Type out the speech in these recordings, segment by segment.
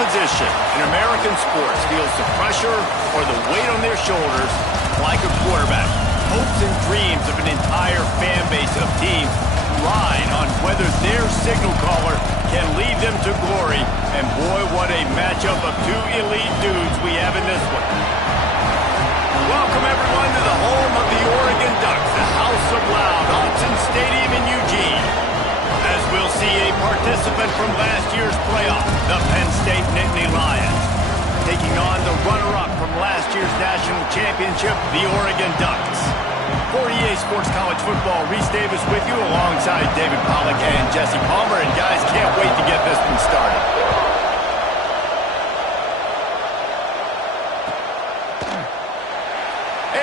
position in American sports feels the pressure or the weight on their shoulders like a quarterback. Hopes and dreams of an entire fan base of teams ride on whether their signal caller can lead them to glory. And boy, what a matchup of two elite dudes we have in this one. Welcome, everyone, to the home of the Oregon Ducks, the House of Loud, Autzen Stadium in Eugene. As we'll see a participant from last year's playoff, the Penn State Nittany Lions, taking on the runner-up from last year's national championship, the Oregon Ducks. For EA Sports College Football, Reese Davis with you alongside David Pollack and Jesse Palmer. And guys, can't wait to get this one started.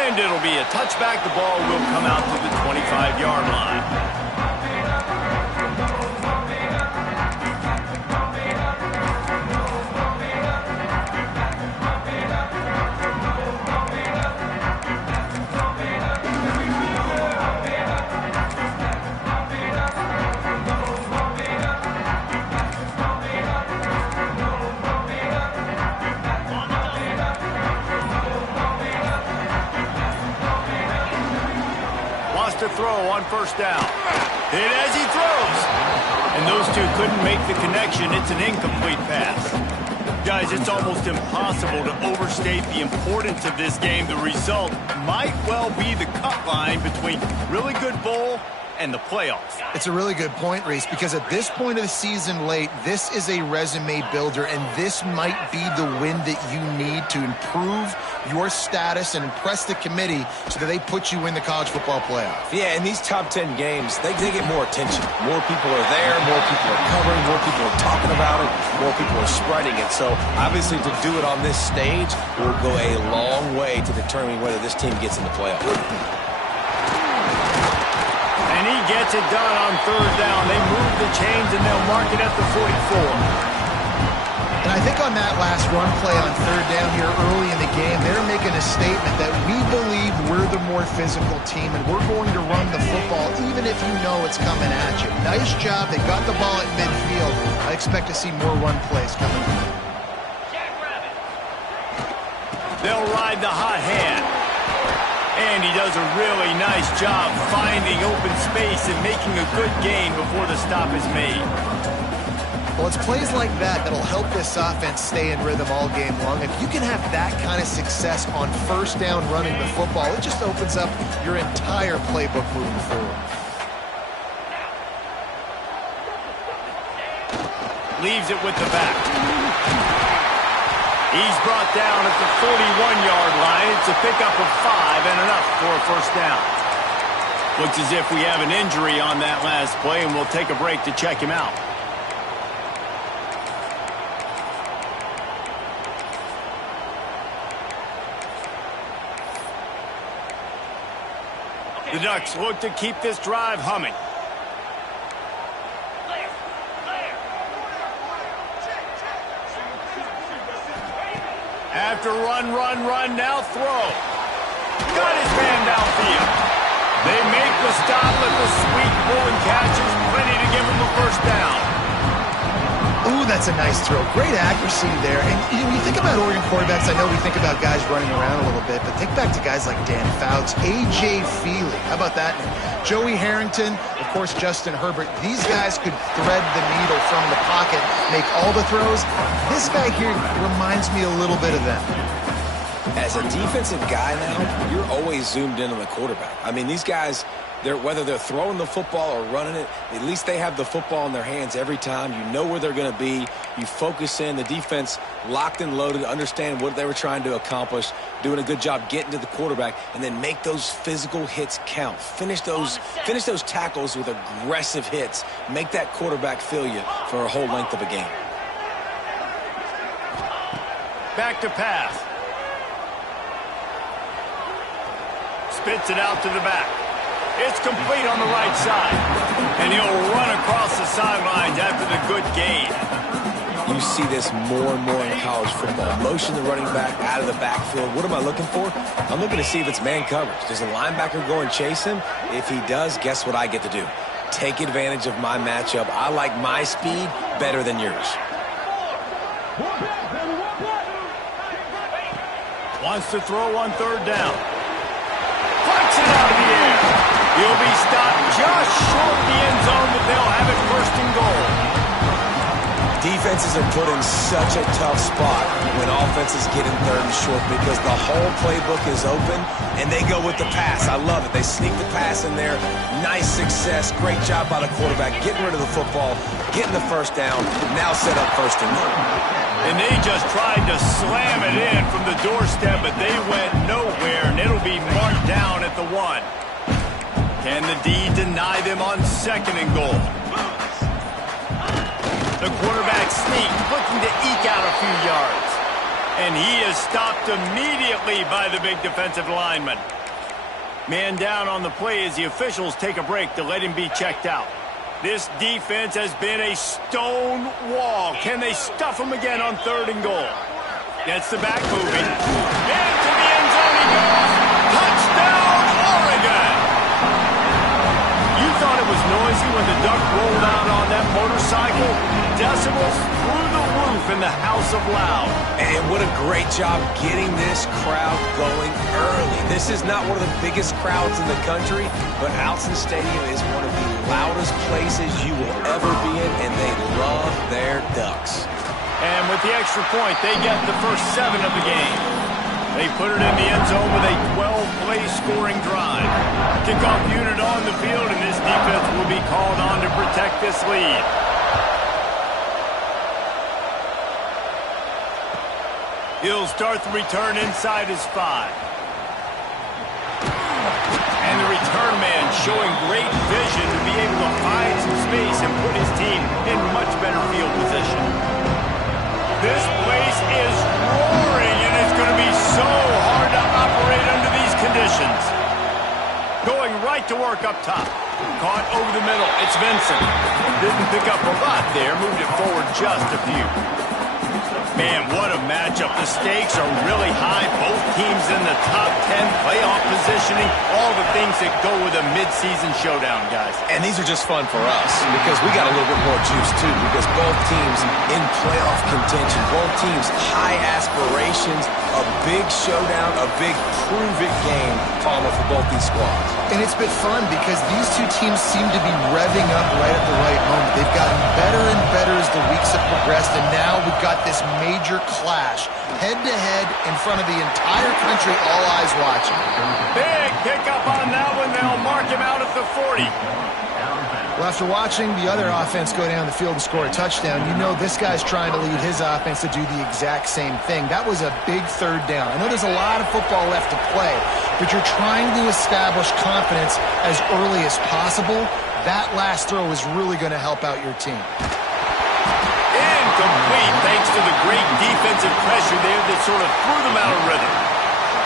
And it'll be a touchback. The ball will come out to the 25-yard line. To throw on first down. Hit as he throws. And those two couldn't make the connection. It's an incomplete pass. Guys, it's almost impossible to overstate the importance of this game. The result might well be the cut line between really good bowl and the playoffs. It's a really good point, Reese, because at this point of the season late, this is a resume builder, and this might be the win that you need to improve your status and impress the committee so that they put you in the college football playoff. Yeah, in these top 10 games, they get more attention. More people are there, more people are covering, more people are talking about it, more people are spreading it. So obviously to do it on this stage will go a long way to determining whether this team gets in the playoff. And he gets it done on third down. They move the chains and they'll mark it at the 44. And I think on that last run play on third down here early in the game, they're making a statement that we believe we're the more physical team and we're going to run the football even if you know it's coming at you. Nice job. They got the ball at midfield. I expect to see more run plays coming. They'll ride the hot hand. And he does a really nice job finding open space and making a good gain before the stop is made. Well, it's plays like that that'll help this offense stay in rhythm all game long. If you can have that kind of success on first down running the football, it just opens up your entire playbook moving forward. Leaves it with the back. He's brought down at the 41-yard line. It's a pickup of 5 and enough for a first down. Looks as if we have an injury on that last play, and we'll take a break to check him out. The Ducks look to keep this drive humming. After run, now throw. Got his man downfield. They make the stop at the sweet pulling catches. Plenty to give him the first down. Ooh, that's a nice throw. Great accuracy there. And you know, when you think about Oregon quarterbacks, I know we think about guys running around a little bit, but think back to guys like Dan Fouts, A.J. Feely. How about that? Joey Harrington, of course, Justin Herbert. These guys could thread the needle from the pocket, make all the throws. This guy here reminds me a little bit of them. As a defensive guy now, you're always zoomed in on the quarterback. I mean, these guys, whether they're throwing the football or running it, at least they have the football in their hands every time. You know where they're going to be. You focus in. The defense locked and loaded, understand what they were trying to accomplish, doing a good job getting to the quarterback, and then make those physical hits count. Finish those tackles with aggressive hits. Make that quarterback feel you for a whole length of a game. Back to pass. Spits it out to the back. It's complete on the right side. And he'll run across the sidelines after the good gain. You see this more and more in college football. Motion the running back out of the backfield. What am I looking for? I'm looking to see if it's man coverage. Does the linebacker go and chase him? If he does, guess what I get to do? Take advantage of my matchup. I like my speed better than yours. Wants to throw on third down. Flies it out of the air. He'll be stopped just short of the end zone, but they'll have it first and goal. Defenses are put in such a tough spot when offenses get in third and short because the whole playbook is open and they go with the pass. I love it. They sneak the pass in there. Nice success. Great job by the quarterback getting rid of the football, getting the first down, now set up first and goal. And they just tried to slam it in from the doorstep, but they went nowhere, and it'll be marked down at the 1. Can the D deny them on second and goal? The quarterback sneak, looking to eke out a few yards. And he is stopped immediately by the big defensive lineman. Man down on the play as the officials take a break to let him be checked out. This defense has been a stone wall. Can they stuff him again on third and goal? Gets the back moving. Into the end zone he goes. Touchdown, Oregon! You thought it was noisy when the Duck rolled out on that motorcycle? Decibels through the roof in the House of Loud. And what a great job getting this crowd going early. This is not one of the biggest crowds in the country, but Autzen Stadium is one of the loudest places you will ever be in, and they love their Ducks. And with the extra point, they get the first 7 of the game. They put it in the end zone with a 12-play scoring drive. Kickoff unit on the field, and this defense will be called on to protect this lead. He'll start the return inside his 5. And the return man showing great vision to be able to find some space and put his team in much better field position. This place is roaring, and it's going to be so hard to operate under these conditions. Going right to work up top. Caught over the middle. It's Vincent. Didn't pick up a lot there. Moved it forward just a few. Man, what a matchup. The stakes are really high. Both teams in the top 10, playoff positioning, all the things that go with a midseason showdown, guys. And these are just fun for us because we got a little bit more juice, too, because both teams in playoff contention, both teams high aspirations, a big showdown, a big prove-it game, Palmer, for both these squads. And it's been fun because these two teams seem to be revving up right at the right moment. They've gotten better and better as the weeks have progressed, and now we've got this major clash, head-to-head in front of the entire country, all eyes watching. Big pickup on that one. They'll mark him out at the 40. Well, after watching the other offense go down the field and score a touchdown, you know this guy's trying to lead his offense to do the exact same thing. That was a big third down. I know there's a lot of football left to play, but you're trying to establish confidence as early as possible. That last throw is really going to help out your team. Incomplete, thanks to the great defensive pressure there that sort of threw them out of rhythm.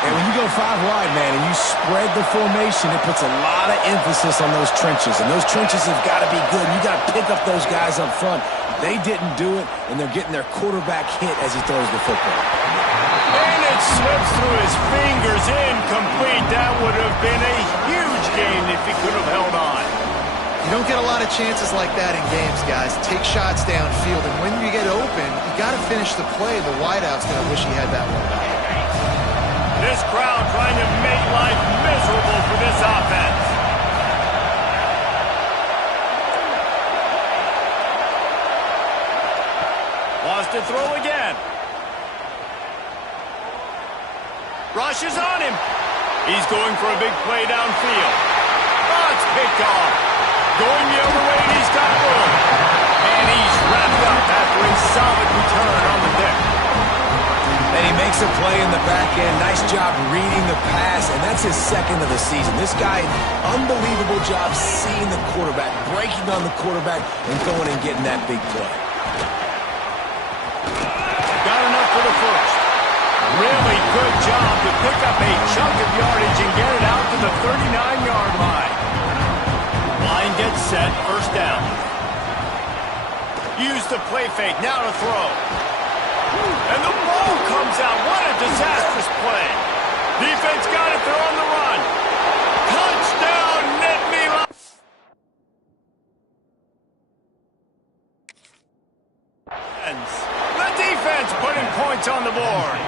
And when you go 5 wide, man, and you spread the formation, it puts a lot of emphasis on those trenches. And those trenches have got to be good. You got to pick up those guys up front. They didn't do it, and they're getting their quarterback hit as he throws the football. And it slips through his fingers, incomplete. That would have been a huge game if he could have held on. You don't get a lot of chances like that in games, guys. Take shots downfield, and when you get open, you got to finish the play. The wideout's going to wish he had that one back. This crowd trying to make life miserable for this offense. Wants to throw again. Rushes on him. He's going for a big play downfield. Oh, it's picked off. Going the other way, and he's got room. And he's wrapped up after a solid return on the deck. And he makes a play in the back end. Nice job reading the pass, and that's his second of the season. This guy, unbelievable job seeing the quarterback, breaking on the quarterback, and going and getting that big play. Got enough for the first. Really good job to pick up a chunk of yardage and get it out to the 39-yard line. Line gets set, first down. Use the play fake, now to throw. And the ball comes out. What a disastrous play. Defense got it. They're on the run. Touchdown, Nittany Lions. The defense points on the board.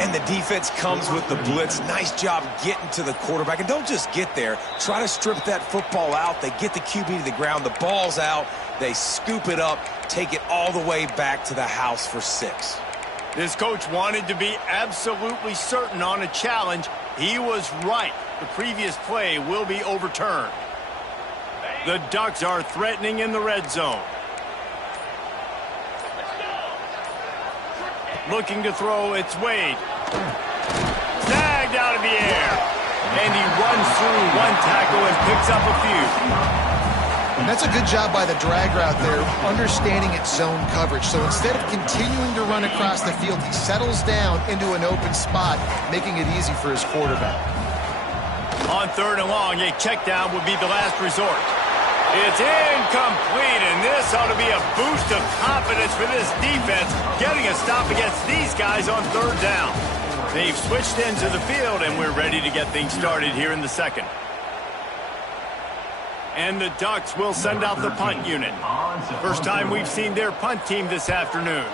And the defense comes with the blitz. Nice job getting to the quarterback. And don't just get there. Try to strip that football out. They get the QB to the ground. The ball's out. They scoop it up, take it all the way back to the house for 6. This coach wanted to be absolutely certain on a challenge. He was right. The previous play will be overturned. The Ducks are threatening in the red zone. Looking to throw, it's Wade. Snagged out of the air. And he runs through one tackle and picks up a few. And that's a good job by the drag route there, understanding its zone coverage. So instead of continuing to run across the field, he settles down into an open spot, making it easy for his quarterback. On 3rd and long, a check down would be the last resort. It's incomplete, and this ought to be a boost of confidence for this defense, getting a stop against these guys on 3rd down. They've switched ends of the field, and we're ready to get things started here in the 2nd. And the Ducks will send out the punt unit. First time we've seen their punt team this afternoon.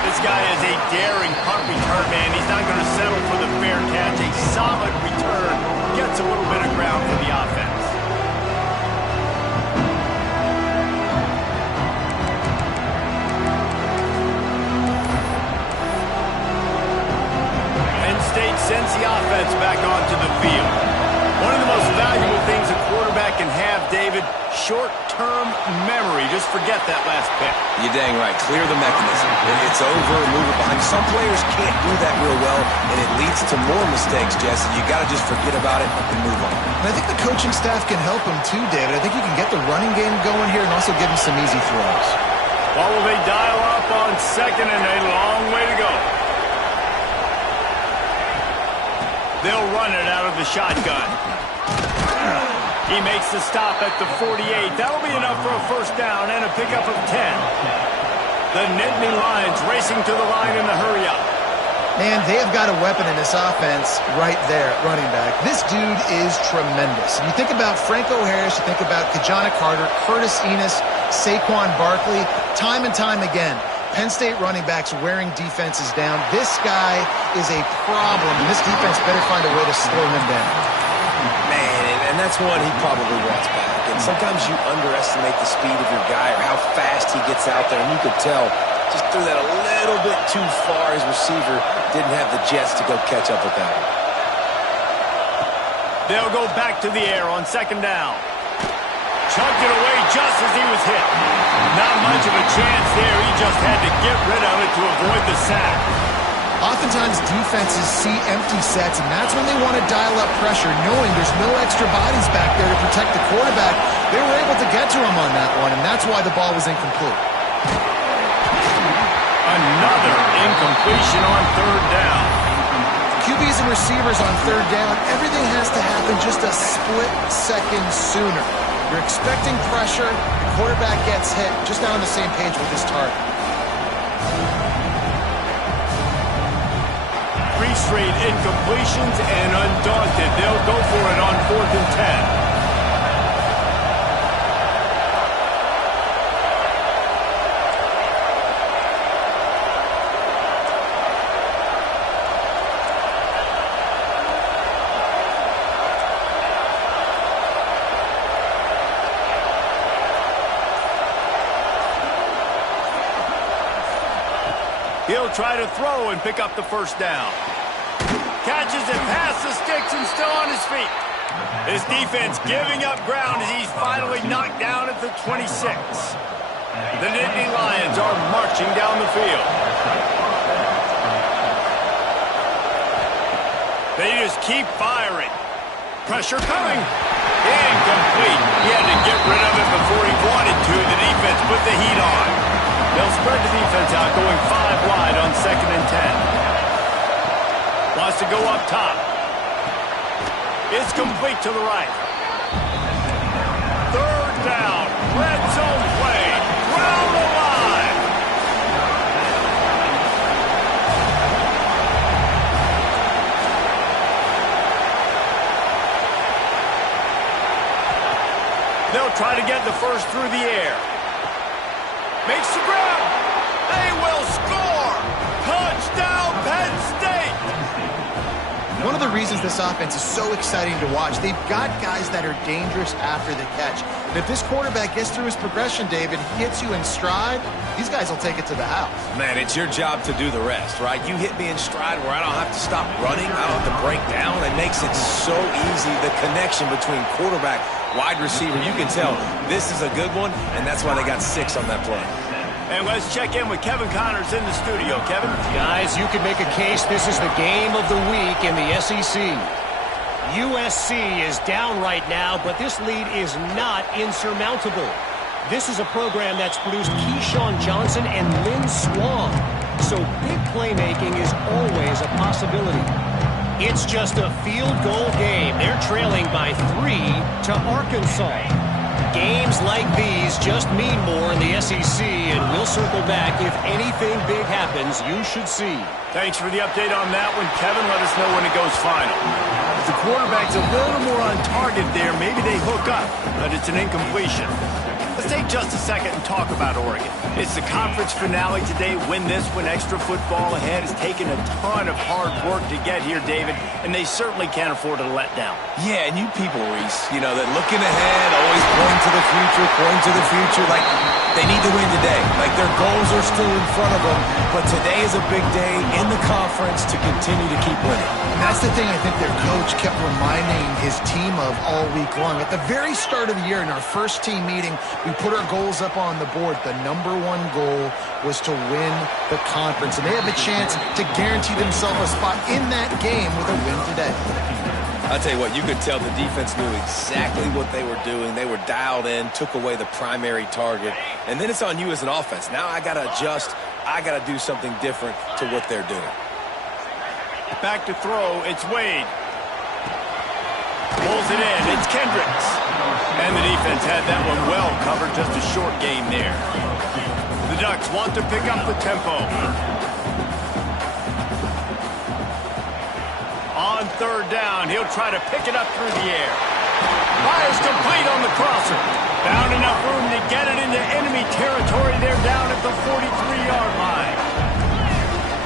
This guy is a daring punt return man. He's not going to settle for the fair catch. A solid return gets a little bit of ground for the offense. State sends the offense back onto the field. One of the most valuable things a quarterback can have, David, short-term memory. Just forget that last pick. You're dang right. Clear the mechanism. It's over, move it behind. Some players can't do that real well, and it leads to more mistakes, Jesse. You got to just forget about it and move on. And I think the coaching staff can help him too, David. I think you can get the running game going here and also give him some easy throws. Well, will they dial up on 2nd and a long way to go? They'll run it out of the shotgun. He makes the stop at the 48. That'll be enough for a first down and a pickup of 10. The Nittany Lions racing to the line in the hurry-up. Man, they have got a weapon in this offense right there at running back. This dude is tremendous. And you think about Franco Harris, you think about Kajana Carter, Curtis Enos, Saquon Barkley, time and time again. Penn State running backs wearing defenses down. This guy is a problem, and this defense better find a way to slow him down. Man, and that's one he probably wants back. And sometimes you underestimate the speed of your guy or how fast he gets out there, and you could tell just threw that a little bit too far. His receiver didn't have the jets to go catch up with that one. They'll go back to the air on 2nd down. Chucked it away just as he was hit. Not much of a chance there. He just had to get rid of it to avoid the sack. Oftentimes defenses see empty sets, and that's when they want to dial up pressure, knowing there's no extra bodies back there to protect the quarterback. They were able to get to him on that one, and that's why the ball was incomplete. Another incompletion on 3rd down. QBs and receivers on 3rd down, everything has to happen just a split second sooner. You're expecting pressure, the quarterback gets hit, just not on the same page with his target. 3 straight incompletions, and undaunted, they'll go for it on 4th and 10. He'll try to throw and pick up the first down. Catches it past the sticks and still on his feet. His defense giving up ground as he's finally knocked down at the 26. The Nittany Lions are marching down the field. They just keep firing. Pressure coming. Incomplete. He had to get rid of it before he wanted to. The defense put the heat on. They'll spread the defense out, going 5 wide on 2nd and 10. Wants to go up top. It's complete to the right. 3rd down. Red zone play. Round alive. They'll try to get the first through the air. Makes the grab. They will score. Touchdown, Penn State. One of the reasons this offense is so exciting to watch, they've got guys that are dangerous after the catch. And if this quarterback gets through his progression, David, hits you in stride, these guys will take it to the house. Man, it's your job to do the rest, right? You hit me in stride where I don't have to stop running. I don't have to break down. It makes it so easy, the connection between quarterback, wide receiver. You can tell this is a good one, and that's why they got 6 on that play. And let's check in with Kevin Connors in the studio. Kevin? Guys, you could make a case this is the game of the week in the SEC. USC is down right now, but this lead is not insurmountable. This is a program that's produced Keyshawn Johnson and Lynn Swann, so big playmaking is always a possibility. It's just a field goal game. They're trailing by 3 to Arkansas. Games like these just mean more in the SEC, and we'll circle back if anything big happens you should see. Thanks for the update on that one, Kevin. Let us know when it goes final. If the quarterback's a little more on target there, maybe they hook up, but it's an incompletion. Let's take just a second and talk about Oregon. It's the conference finale today. Win this, win extra football ahead. It's taken a ton of hard work to get here, David, and they certainly can't afford to let down. Yeah, and you people, Reese, you know, that looking ahead, always pointing to the future, like they need to win today. Like their goals are still in front of them, but today is a big day in the conference to continue to keep winning. And that's the thing I think their coach kept reminding his team of all week long. At the very start of the year in our first team meeting, we put our goals up on the board. The #1 goal was to win the conference, and they have a chance to guarantee themselves a spot in that game with a win today. I'll tell you what, you could tell the defense knew exactly what they were doing. They were dialed in, took away the primary target, and then it's on you as an offense. Now I got to adjust. I got to do something different to what they're doing. Back to throw, it's Wade. Pulls it in, it's Kendricks. And the defense had that one well covered, just a short game there. The Ducks want to pick up the tempo. On 3rd down, he'll try to pick it up through the air. Fires complete on the crosser. Found enough room to get it into enemy territory. They're down at the 43-yard line.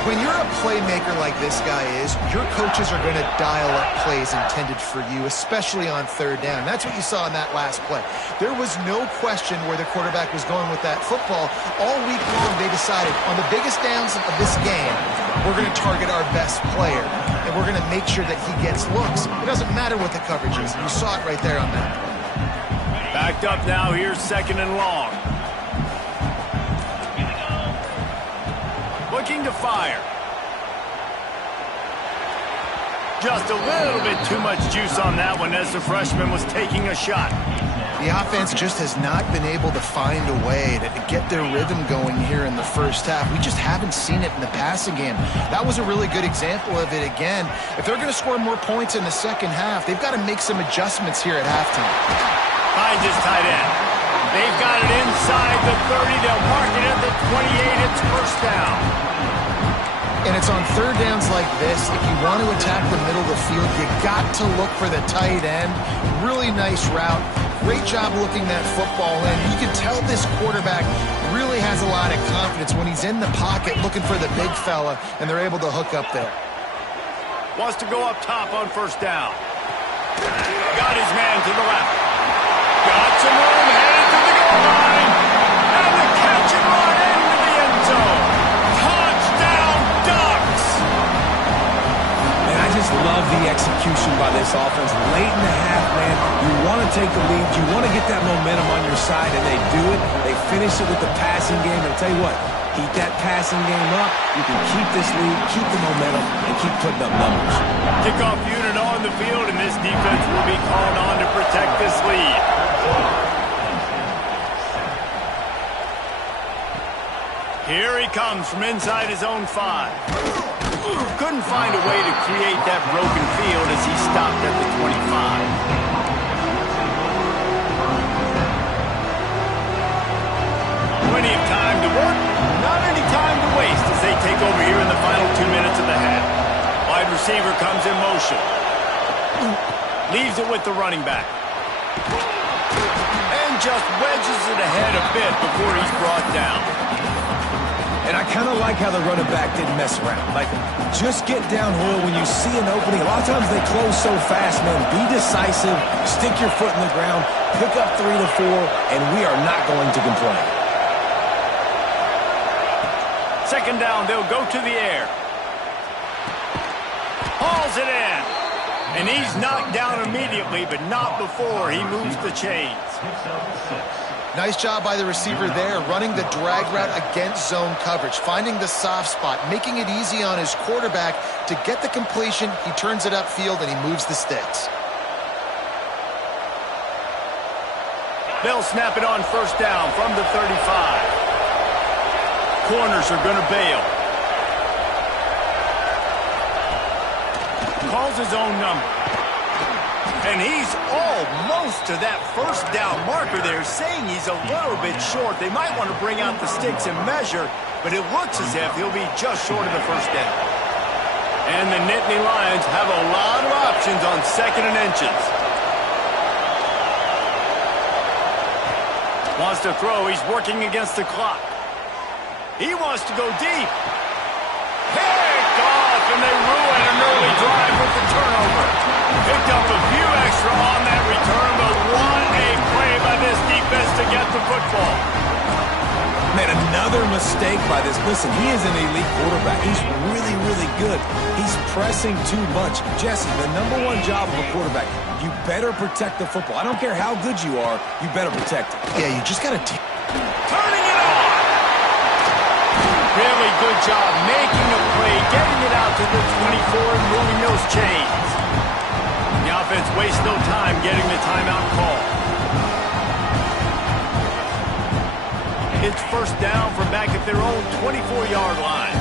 When you're a playmaker like this guy is, your coaches are going to dial up plays intended for you, especially on 3rd down. That's what you saw in that last play. There was no question where the quarterback was going with that football. All week long, they decided on the biggest downs of this game, we're going to target our best player, and we're going to make sure that he gets looks. It doesn't matter what the coverage is. You saw it right there on that play. Backed up now. Here's 2nd and long. Looking to fire. Just a little bit too much juice on that one as the freshman was taking a shot. The offense just has not been able to find a way to get their rhythm going here in the first half. We just haven't seen it in the passing game. That was a really good example of it again. If they're going to score more points in the second half, they've got to make some adjustments here at halftime. Finds his tight end. They've got it inside the 30. They'll mark it at the 28. It's 1st down. And it's on 3rd downs like this. If you want to attack the middle of the field, you got to look for the tight end. Really nice route. Great job looking that football in. You can tell this quarterback really has a lot of confidence when he's in the pocket looking for the big fella, and they're able to hook up there. Wants to go up top on 1st down. Got his man to the left. Got some room, headed to the goal line. And the catch and run into the end zone. Touchdown, Ducks! Man, I just love the execution by this offense. Late in the half, man, you want to take the lead. You want to get that momentum on your side, and they do it. They finish it with the passing game. And I'll tell you what, keep that passing game up. You can keep this lead, keep the momentum, and keep putting up numbers. Kickoff unit on the field, and this defense will be called on to protect this lead. Here he comes from inside his own 5. Couldn't find a way to create that broken field as he stopped at the 25. Plenty of time to work, not any time to waste as they take over here in the final 2 minutes of the half. Wide receiver comes in motion. Leaves it with the running back. And just wedges it ahead a bit before he's brought down. And I kind of like how the running back didn't mess around. Like, just get downhill when you see an opening. A lot of times they close so fast, man. Be decisive, stick your foot in the ground, pick up 3 to 4, and we are not going to complain. Second down, they'll go to the air. Hauls it in. And he's knocked down immediately, but not before he moves the chains. Nice job by the receiver there, running the drag route against zone coverage, finding the soft spot, making it easy on his quarterback to get the completion. He turns it upfield, and he moves the sticks. They'll snap it on first down from the 35. Corners are going to bail. Calls his own number. And he's almost to that first down marker there, saying he's a little bit short. They might want to bring out the sticks and measure, but it looks as if he'll be just short of the first down. And the Nittany Lions have a lot of options on 2nd and inches. Wants to throw. He's working against the clock. He wants to go deep. Picked off, and they ruin an early drive with the turnover. Picked up a few extra on that return, but what a play by this defense to get the football. Man, another mistake by this. Listen, he is an elite quarterback. He's really, really good. He's pressing too much. Jesse, the #1 job of a quarterback, you better protect the football. I don't care how good you are, you better protect it. Yeah, you just got to... Turning it on! Really good job making a play, getting it out to the 24 and moving those chains. The offense wastes no time getting the timeout call. It's first down from back at their own 24-yard line.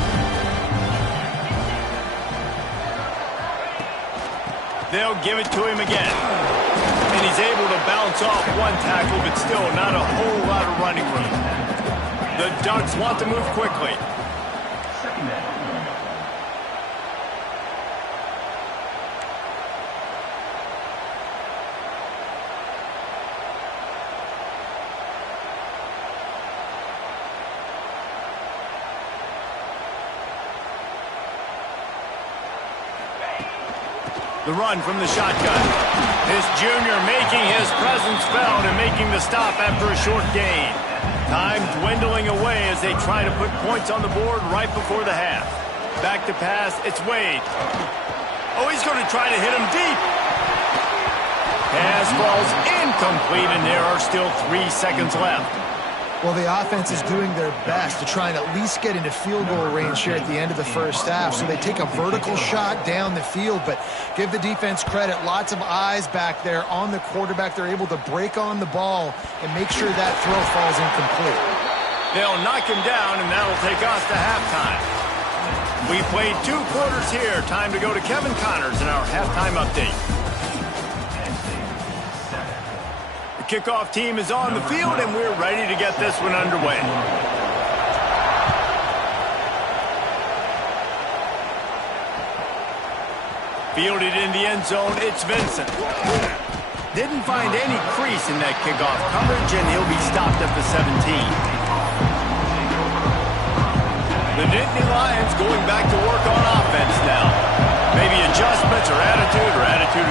They'll give it to him again. And he's able to bounce off one tackle, but still not a whole lot of running room. The Ducks want to move quickly. The run from the shotgun. This junior making his presence felt and making the stop after a short gain. Time dwindling away as they try to put points on the board right before the half. Back to pass, it's Wade. Oh, he's going to try to hit him deep. Pass falls incomplete, and there are still 3 seconds left. Well, the offense is doing their best to try and at least get into field goal range here at the end of the first half. So they take a vertical shot down the field, but give the defense credit. Lots of eyes back there on the quarterback. They're able to break on the ball and make sure that throw falls incomplete. They'll knock him down, and that'll take us to halftime. We played 2 quarters here. Time to go to Kevin Connors in our halftime update. Kickoff team is on the field, and we're ready to get this one underway. Fielded in the end zone, it's Vincent. Didn't find any crease in that kickoff coverage, and he'll be stopped at the 17. The Nittany Lions going back to work on offense now. Maybe adjustments or attitude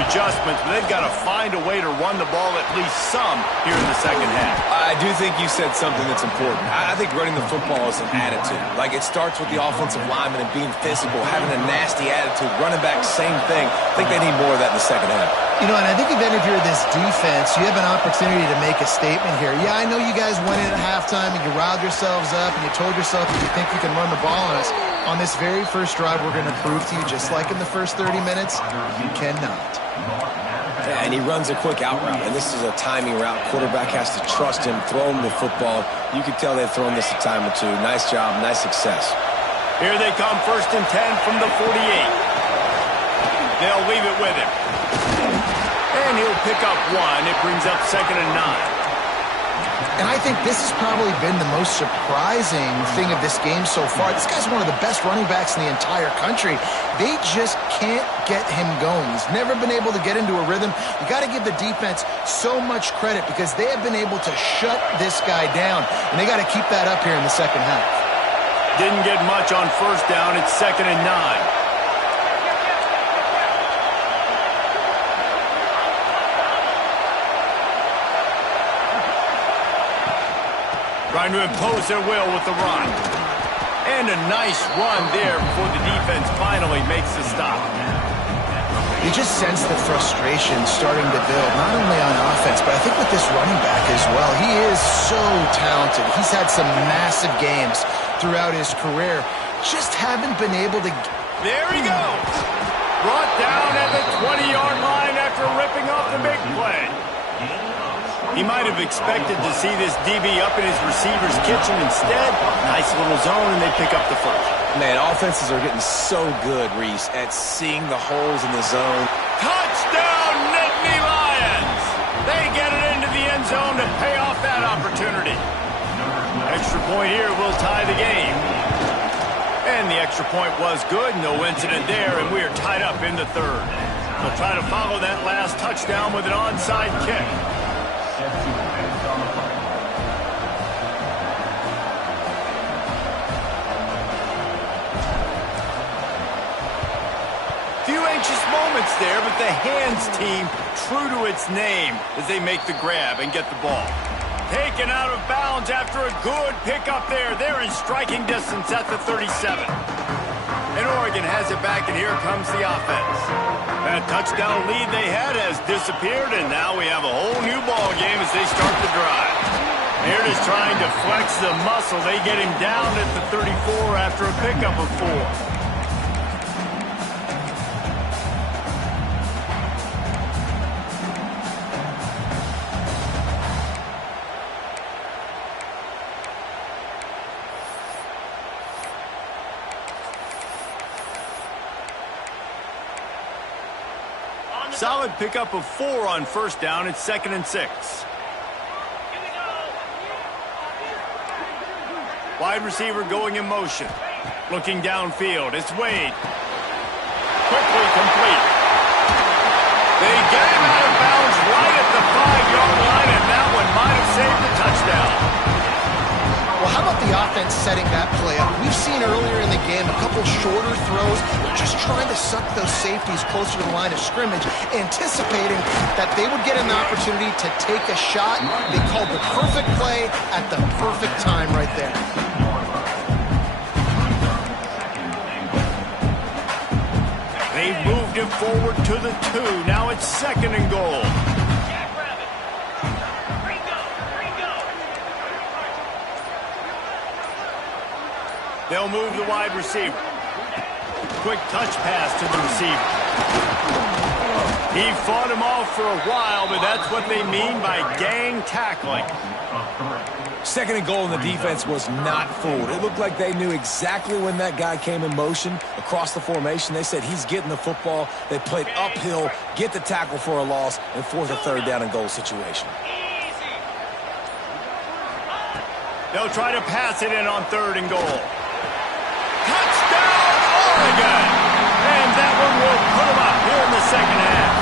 adjustments, but they've got to find a way to run the ball at least some here in the second half. I do think you said something that's important. I think running the football is an attitude. Like, it starts with the offensive lineman and being physical, having a nasty attitude. Running back, same thing. I think they need more of that in the second half. You know, and I think if you're this defense, you have an opportunity to make a statement here. Yeah, I know you guys went in at halftime and you riled yourselves up and you told yourself that you think you can run the ball on us. On this very first drive, we're going to prove to you, just like in the first 30 minutes, you cannot. Yeah, and he runs a quick out route, and this is a timing route. Quarterback has to trust him, throw him the football. You can tell they've thrown this a time or two. Nice job, nice success. Here they come, 1st and 10 from the 48. They'll leave it with him. And he'll pick up 1. It brings up 2nd and 9. And I think this has probably been the most surprising thing of this game so far. This guy's one of the best running backs in the entire country. They just can't get him going. He's never been able to get into a rhythm. You got to give the defense so much credit because they have been able to shut this guy down, and they got to keep that up here in the second half. Didn't get much on first down. It's 2nd and 9. Trying to impose their will with the run. And a nice run there before the defense finally makes the stop. You just sense the frustration starting to build, not only on offense, but I think with this running back as well. He is so talented. He's had some massive games throughout his career. Just haven't been able to... There he goes. Brought down at the 20-yard line after ripping off the big play. He might have expected to see this DB up in his receiver's kitchen. Instead, nice little zone, and they pick up the first. Man, offenses are getting so good, Reese, at seeing the holes in the zone. Touchdown, Nittany Lions! They get it into the end zone to pay off that opportunity. Extra point here will tie the game. And the extra point was good. No incident there, and we are tied up in the third. We'll try to follow that last touchdown with an onside kick. Few anxious moments there, but the hands team true to its name as they make the grab and get the ball. Taken out of bounds after a good pickup there. They're in striking distance at the 37. And Oregon has it back, and here comes the offense. That touchdown lead they had has disappeared, and now we have a whole new ball game as they start the drive. They're just trying to flex the muscle. They get him down at the 34 after a pickup of 4. Solid pickup of 4 on first down. It's 2nd and 6. Wide receiver going in motion. Looking downfield. It's Wade. Quickly complete. They get him out of bounds right at the 5-yard line, and that one might have saved the touchdown. Well, how about the offense setting that play up? We've seen earlier in the game a couple shorter throws. They're just trying to suck those safeties closer to the line of scrimmage, anticipating that they would get an opportunity to take a shot. They called the perfect play at the perfect time right there. They've moved him forward to the 2. Now it's 2nd and goal. They'll move the wide receiver. Quick touch pass to the receiver. He fought him off for a while, but that's what they mean by gang tackling. 2nd and goal, and the defense was not fooled. It looked like they knew exactly when that guy came in motion across the formation. They said he's getting the football. They played uphill, get the tackle for a loss, and force a 3rd down and goal situation. They'll try to pass it in on 3rd and goal. Touchdown, Oregon! And that one will put them up here in the second half.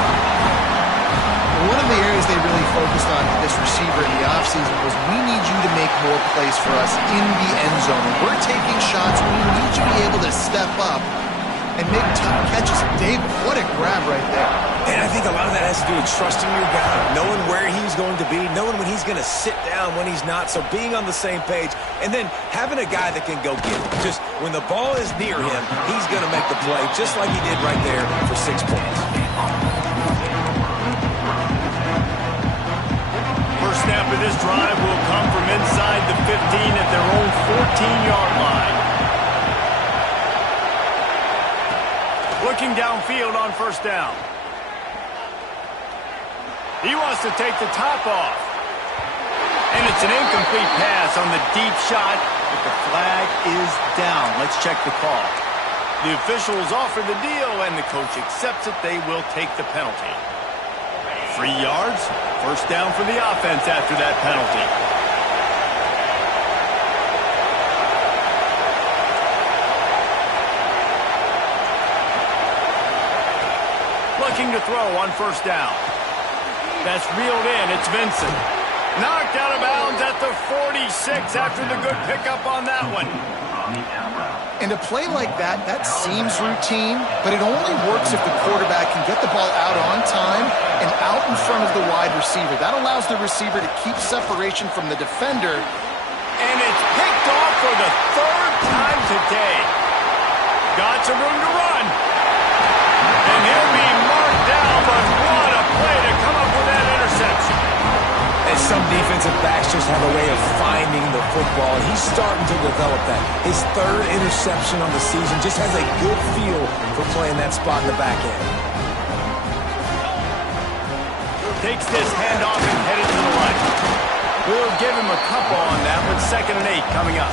One of the areas they really focused on with this receiver in the offseason was we need you to make more plays for us in the end zone. When we're taking shots, we need you to be able to step up and make tough catches. David, what a grab right there. And I think a lot of that has to do with trusting your guy, knowing where he's going to be, knowing when he's going to sit down, when he's not, so being on the same page, and then having a guy that can go get it. Just when the ball is near him, he's going to make the play, just like he did right there for 6 points. First snap of this drive will come from inside the 15 at their own 14-yard line. Looking downfield on first down. He wants to take the top off. And it's an incomplete pass on the deep shot, but the flag is down. Let's check the call. The officials offer the deal, and the coach accepts it. They will take the penalty. 3 yards, first down for the offense after that penalty. Looking to throw on first down. That's reeled in. It's Vincent. Knocked out of bounds at the 46 after the good pickup on that one. And a play like that, that seems routine, but it only works if the quarterback can get the ball out on time and out in front of the wide receiver. That allows the receiver to keep separation from the defender. And it's picked off for the third time today. Got some room to run. And he'll be marked down, but what a play to come up with that interception. And some defensive backs just have a way of finding the football, and he's starting to develop that. His third interception on the season just has a good feel for playing that spot in the back end. Takes this handoff and headed to the line. We'll give him a couple on that with 2nd and 8 coming up.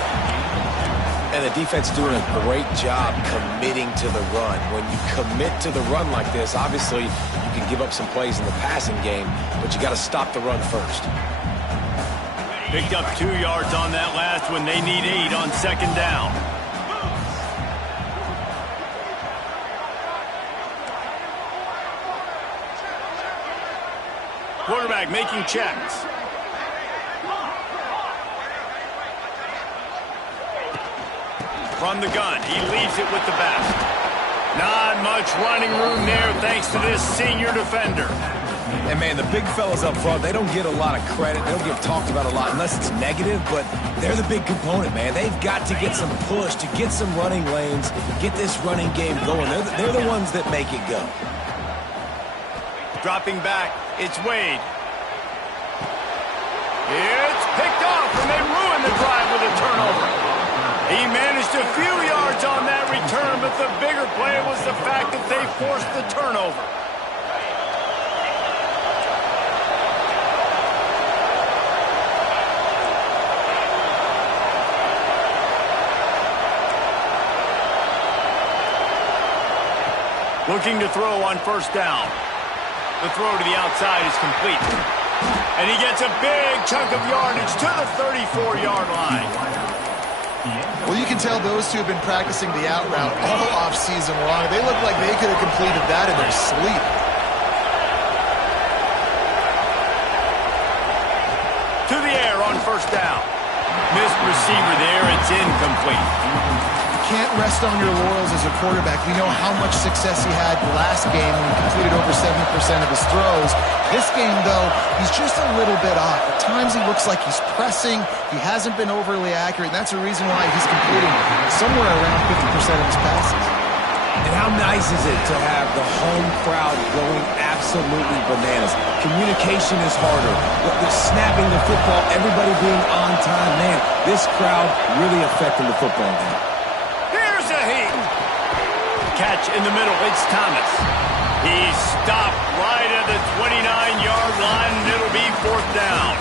And the defense doing a great job committing to the run. When you commit to the run like this, obviously you can give up some plays in the passing game, but you got to stop the run first. Picked up 2 yards on that last one. They need 8 on 2nd down. Quarterback making checks. From the gun, he leaves it with the back. Not much running room there thanks to this senior defender. And, man, the big fellas up front, they don't get a lot of credit. They don't get talked about a lot unless it's negative, but they're the big component, man. They've got to get some push, to get some running lanes, get this running game going. They're the ones that make it go. Dropping back, it's Wade. It's picked off, and they ruin the drive with a turnover. He managed a few yards on that return, but the bigger play was the fact that they forced the turnover. Looking to throw on first down. The throw to the outside is complete. And he gets a big chunk of yardage to the 34-yard line. Well, you can tell those two have been practicing the out route all off-season long. They look like they could have completed that in their sleep. To the air on first down. Missed receiver there. It's incomplete. Can't rest on your laurels as a quarterback. We know how much success he had last game when he completed over 70% of his throws. This game, though, he's just a little bit off. At times he looks like he's pressing. He hasn't been overly accurate, and that's the reason why he's completing somewhere around 50% of his passes. And how nice is it to have the home crowd going absolutely bananas? Communication is harder. The snapping the football, everybody being on time. Man, this crowd really affecting the football game. Catch in the middle, it's Thomas. He's stopped right at the 29-yard line, and it'll be 4th down.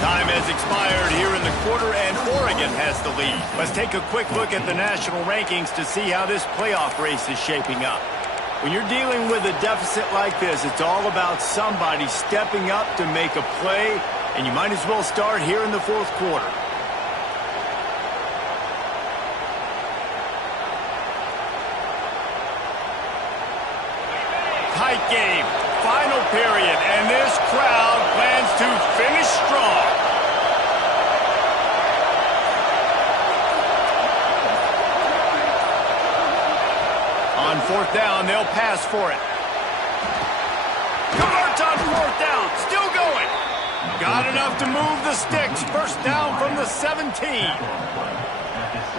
Time has expired here in the quarter, and Oregon has the lead. Let's take a quick look at the national rankings to see how this playoff race is shaping up. When you're dealing with a deficit like this, it's all about somebody stepping up to make a play, and you might as well start here in the 4th quarter. Tight game, final period, and this crowd plans to finish strong. On 4th down, they'll pass for it. Converts on 4th down, still going. Got enough to move the sticks. First down from the 17.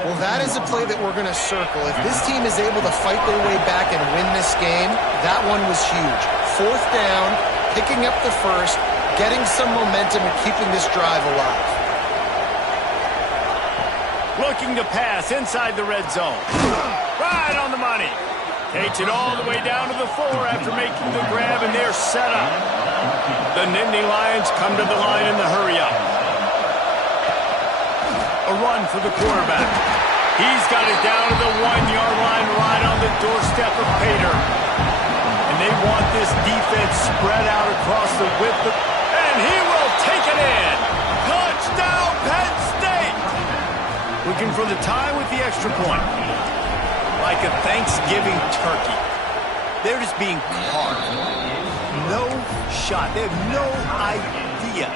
Well, that is a play that we're going to circle. If this team is able to fight their way back and win this game, that one was huge. 4th down, picking up the first, getting some momentum and keeping this drive alive. Looking to pass inside the red zone. Right on the money. Takes it all the way down to the 4 after making the grab, and they're set up. The Nittany Lions come to the line in the hurry-up. A run for the quarterback. He's got it down to the 1-yard line right on the doorstep of Pater. And they want this defense spread out across the width of... And he will take it in. Touchdown, Penn State! Looking for the tie with the extra point. Like a Thanksgiving turkey. They're just being carved. No shot. They have no idea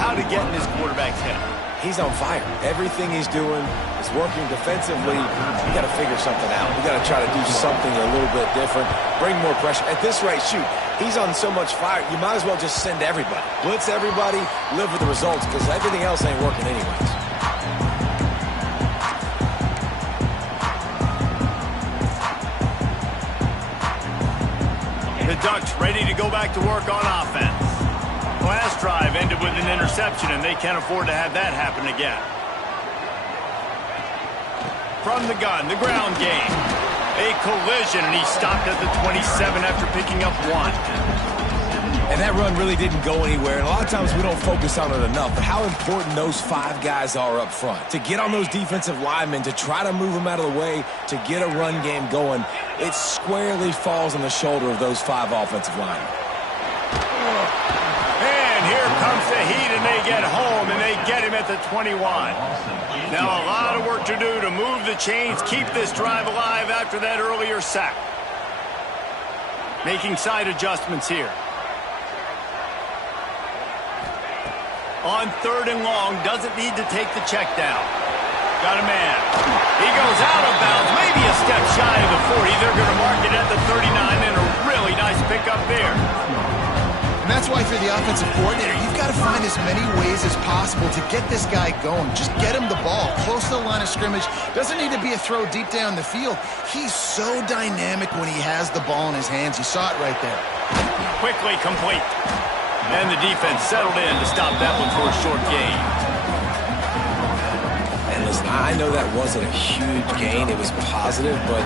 how to get in this quarterback's head. He's on fire. Everything he's doing is working defensively. We got to figure something out. We got to try to do something a little bit different, bring more pressure. At this rate, shoot, he's on so much fire, you might as well just send everybody. Blitz everybody, live with the results, because everything else ain't working anyways. The Ducks ready to go back to work on offense. Last drive ended with an interception, and they can't afford to have that happen again. From the gun, the ground game. A collision, and he stopped at the 27 after picking up 1. And that run really didn't go anywhere. And a lot of times we don't focus on it enough. But how important those 5 guys are up front. To get on those defensive linemen, to try to move them out of the way, to get a run game going, it squarely falls on the shoulder of those 5 offensive linemen. And here comes the heat, and they get home, and they get him at the 21. Now a lot of work to do to move the chains, keep this drive alive after that earlier sack. Making side adjustments here. On 3rd and long, doesn't need to take the check down. Got a man. He goes out of bounds, maybe a step shy of the 40. They're going to mark it at the 39, and a really nice pickup there. And that's why, if you're the offensive coordinator, you've got to find as many ways as possible to get this guy going. Just get him the ball close to the line of scrimmage. Doesn't need to be a throw deep down the field. He's so dynamic when he has the ball in his hands. You saw it right there. Quickly complete. And the defense settled in to stop that one for a short gain. And listen, I know that wasn't a huge gain. It was positive, but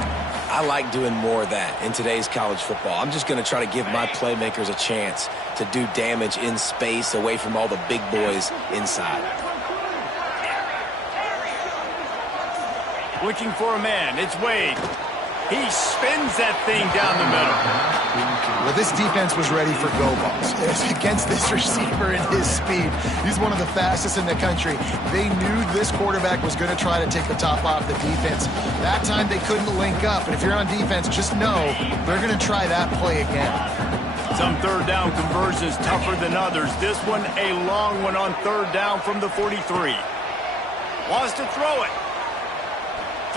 I like doing more of that in today's college football. I'm just going to try to give my playmakers a chance to do damage in space away from all the big boys inside. Looking for a man. It's Wade. He spins that thing down the middle. Well, this defense was ready for go balls. Against this receiver and his speed. He's one of the fastest in the country. They knew this quarterback was going to try to take the top off the defense. That time they couldn't link up. And if you're on defense, just know they're going to try that play again. Some 3rd down conversions tougher than others. This one a long one on 3rd down from the 43. Wants to throw it.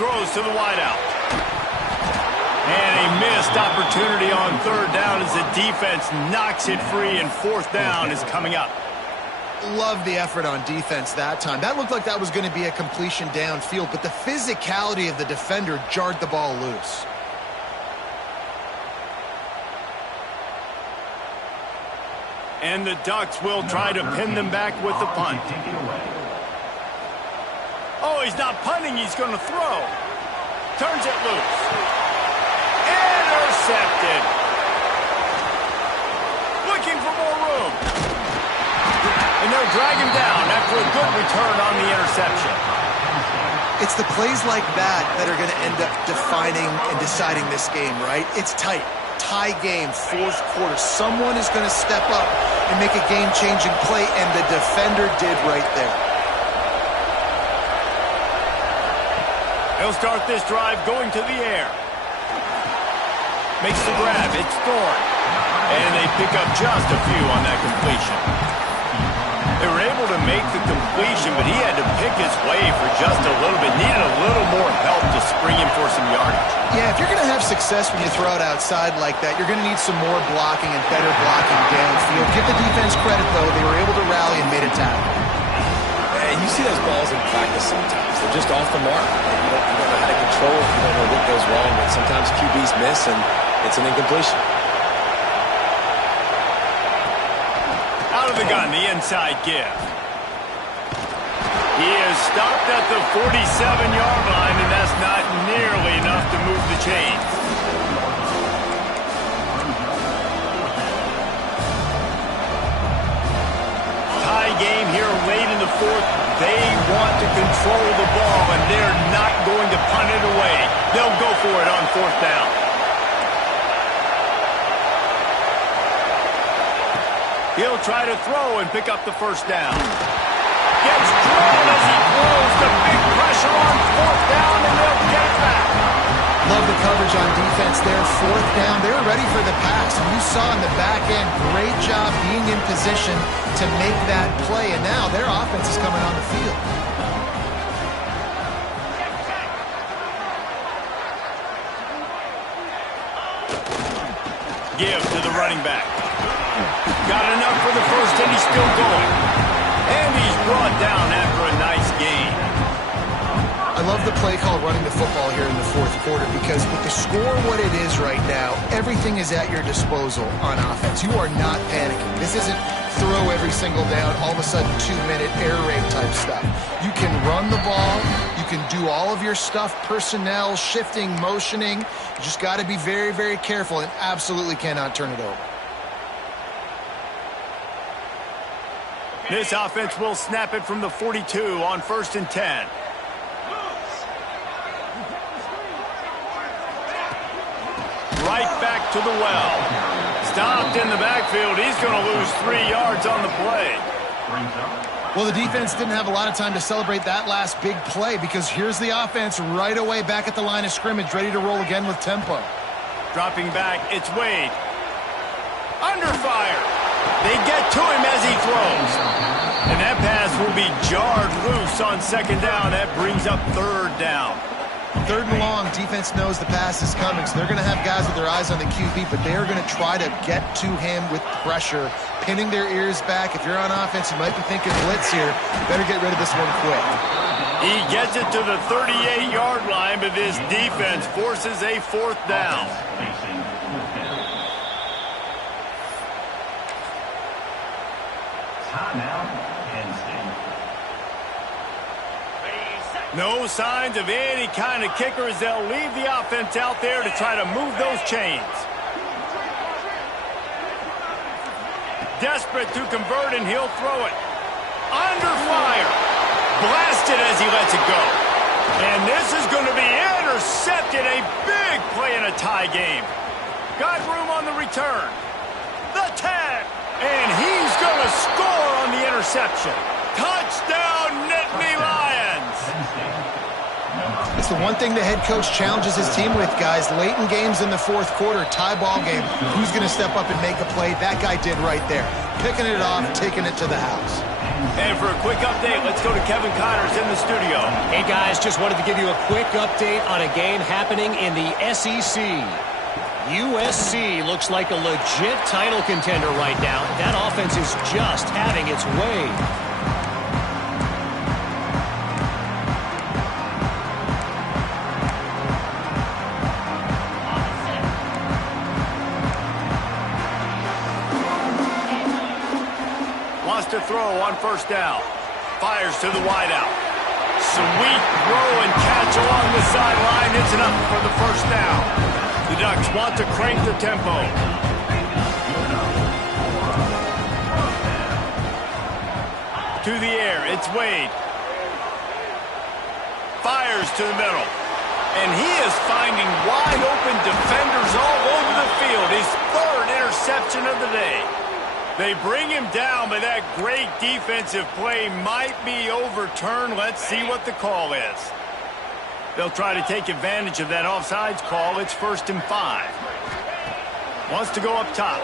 Throws to the wideout. And a missed opportunity on 3rd down as the defense knocks it free, and 4th down is coming up. Love the effort on defense that time. That looked like that was going to be a completion downfield, but the physicality of the defender jarred the ball loose. And the Ducks will try to pin them back with the punt. Oh, he's not punting, he's going to throw. Turns it loose. Intercepted. Looking for more room. And they'll drag him down after a good return on the interception. It's the plays like that that are going to end up defining and deciding this game, right? It's tight. Tie game, 4th quarter. Someone is going to step up and make a game-changing play, and the defender did right there. They'll start this drive going to the air. Makes the grab. It's Thorne. And they pick up just a few on that completion. They were able to make the completion, but he had to pick his way for just a little bit. Needed a little more help to spring him for some yardage. Yeah, if you're going to have success when you throw it outside like that, you're going to need some more blocking and better blocking downfield. Give the defense credit, though. They were able to rally and made a tackle. And you see those balls in practice sometimes. They're just off the mark. You don't know how to control it. You don't know what goes wrong. But sometimes QBs miss, and it's an incompletion. Out of the gun, the inside give. He is stopped at the 47-yard line, and that's not nearly enough to move the chains. Tie game here late in the 4th. They want to control the ball, and they're not going to punt it away. They'll go for it on 4th down. He'll try to throw and pick up the 1st down. Gets drawn as he throws. The big pressure on 4th down, and they'll get it back. Love the coverage on defense there. 4th down. They're they're ready for the pass. And you saw in the back end, great job being in position to make that play. And now their offense is coming on the field. Give to the running back. Got enough for the first, and he's still going. And he's brought down after a nice gain. I love the play call running the football here in the fourth quarter because with the score what it is right now, everything is at your disposal on offense. You are not panicking. This isn't throw every single down, all of a sudden 2-minute air raid type stuff. You can run the ball. You can do all of your stuff, personnel, shifting, motioning. You just got to be very, very careful and absolutely cannot turn it over. This offense will snap it from the 42 on 1st and 10. Right back to the well. Stopped in the backfield. He's going to lose 3 yards on the play. Well, the defense didn't have a lot of time to celebrate that last big play because here's the offense right away back at the line of scrimmage, ready to roll again with tempo. Dropping back, it's Wade. Under fire. They get to him as he throws. And that pass will be jarred loose on 2nd down. That brings up 3rd down. 3rd and long, defense knows the pass is coming, so they're going to have guys with their eyes on the QB, but they're going to try to get to him with pressure, pinning their ears back. If you're on offense, you might be thinking blitz here. You better get rid of this one quick. He gets it to the 38-yard line, but this defense forces a 4th down. No signs of any kind of kickers. They'll leave the offense out there to try to move those chains. Desperate to convert, and he'll throw it. Under fire. Blasted as he lets it go. And this is going to be intercepted. A big play in a tie game. Got room on the return. The 10. And he's going to score on the interception. Touchdown, Nittany Lions. It's the one thing the head coach challenges his team with, guys. Late in games in the fourth quarter, tie ball game, who's going to step up and make a play? That guy did right there. Picking it off, taking it to the house. And for a quick update, let's go to Kevin Connors in the studio. Hey, guys, just wanted to give you a quick update on a game happening in the SEC. USC looks like a legit title contender right now. That offense is just having its way. Wants to throw on 1st down. Fires to the wideout. Sweet throw and catch along the sideline. It's enough for the 1st down. The Ducks want to crank the tempo. To the air, it's Wade. Fires to the middle. And he is finding wide open defenders all over the field. His 3rd interception of the day. They bring him down, but that great defensive play might be overturned. Let's see what the call is. They'll try to take advantage of that offsides call. It's 1st and 5. Wants to go up top.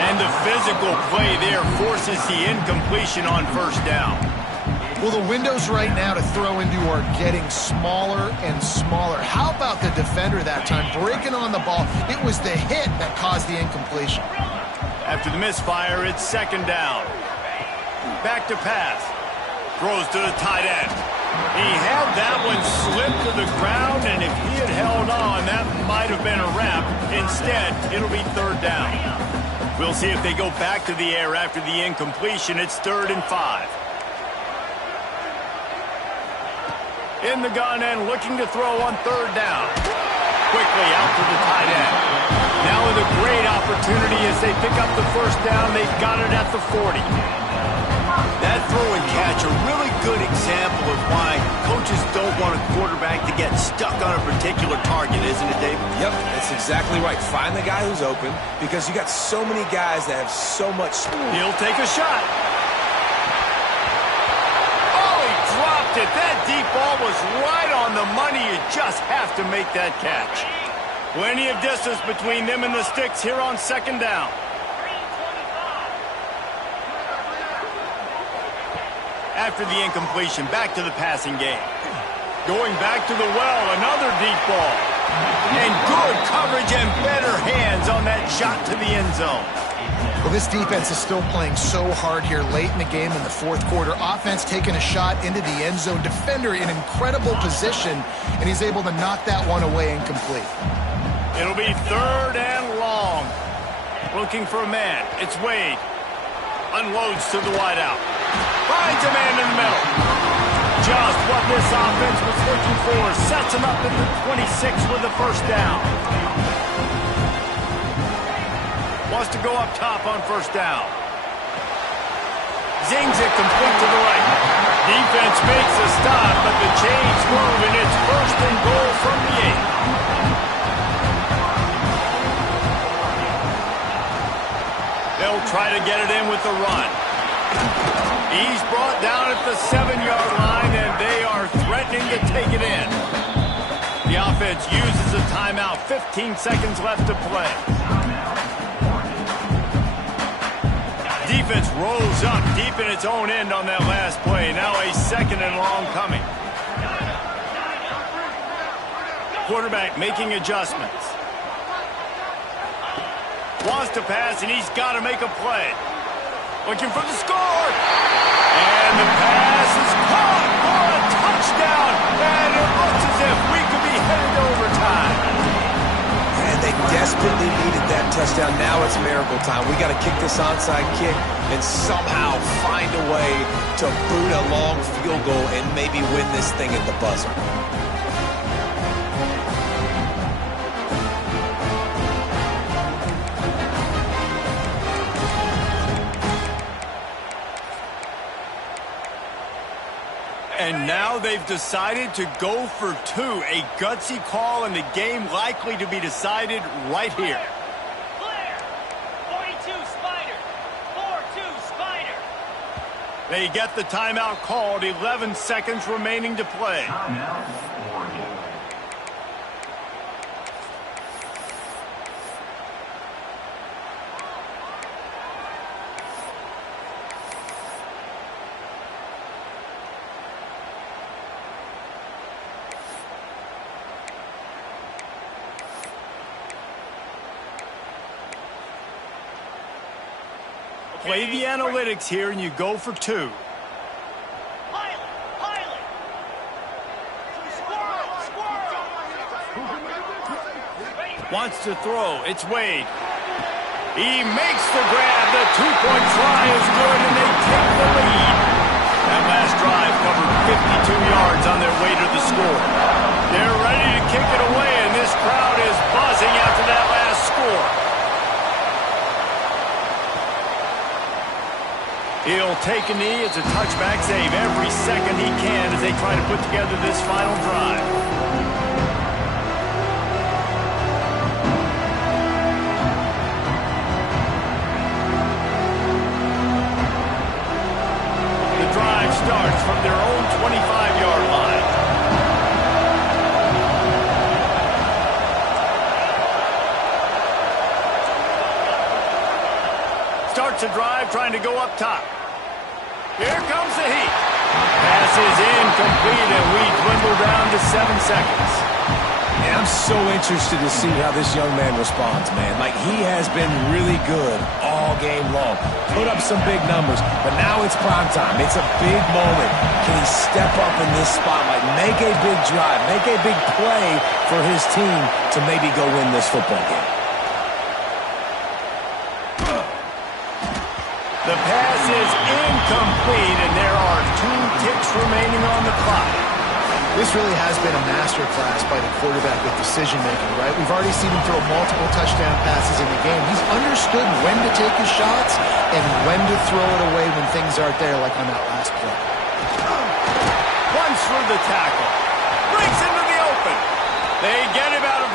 And the physical play there forces the incompletion on 1st down. Well, the windows right now to throw into are getting smaller and smaller. How about the defender that time breaking on the ball? It was the hit that caused the incompletion. After the misfire, it's 2nd down. Back to pass. Throws to the tight end. He had that one slip to the ground, and if he had held on, that might have been a wrap. Instead, it'll be 3rd down. We'll see if they go back to the air after the incompletion. It's 3rd and 5. In the gun and looking to throw on 3rd down. Quickly out to the tight end. Now with a great opportunity as they pick up the 1st down. They've got it at the 40. That throw and catch, a really good example of why coaches don't want a quarterback to get stuck on a particular target, isn't it, Dave? Yep, that's exactly right. Find the guy who's open because you got so many guys that have so much speed. He'll take a shot. Oh, he dropped it. That deep ball was right on the money. You just have to make that catch. Plenty of distance between them and the sticks here on second down. After the incompletion, back to the passing game. Going back to the well, another deep ball. And good coverage and better hands on that shot to the end zone. Well, this defense is still playing so hard here late in the game in the fourth quarter. Offense taking a shot into the end zone. Defender in incredible position, and he's able to knock that one away incomplete. It'll be third and long. Looking for a man. It's Wade. Unloads to the wideout. Finds a man in the middle. Just what this offense was looking for. Sets him up in the 26 with the first down. Wants to go up top on first down. Zings it complete to the right. Defense makes a stop, but the chains move, and it's first and goal from the 8. They'll try to get it in with the run. He's brought down at the 7-yard line, and they are threatening to take it in. The offense uses a timeout. 15 seconds left to play. Defense rolls up deep in its own end on that last play. Now a second and long coming. Quarterback making adjustments. Wants to pass, and he's got to make a play. Looking for the score. And the pass is caught for a touchdown. And it looks as if we could be headed to overtime. And they desperately needed that touchdown. Now it's miracle time. We got to kick this onside kick and somehow find a way to boot a long field goal and maybe win this thing at the buzzer. And now they've decided to go for two. A gutsy call, and the game likely to be decided right here. Clear. 42 Spider. 4-2 Spider. They get the timeout called. 11 seconds remaining to play. Play the analytics here, and you go for two. Pilot. Squirrel. Wants to throw. It's Wade. He makes the grab. The two-point try is good, and they take the lead. That last drive covered 52 yards on their way to the score. They're ready to kick it away, and this crowd is buzzing after that last score. He'll take a knee. It's a touchback save every second he can as they try to put together this final drive. The drive starts from their own 25-yard line. Starts a drive trying to go up top. Here comes the heat. Pass is incomplete, and we dwindle down to 7 seconds. And I'm so interested to see how this young man responds, man. Like, he has been really good all game long. Put up some big numbers, but now it's prime time. It's a big moment. Can he step up in this spotlight, make a big drive, make a big play for his team to maybe go win this football game? The pass is incomplete, and there are 2 ticks remaining on the clock. This really has been a masterclass by the quarterback with decision-making, right? We've already seen him throw multiple touchdown passes in the game. He's understood when to take his shots and when to throw it away when things aren't there, like on that last play. Runs through the tackle. Breaks into the open. They get him out of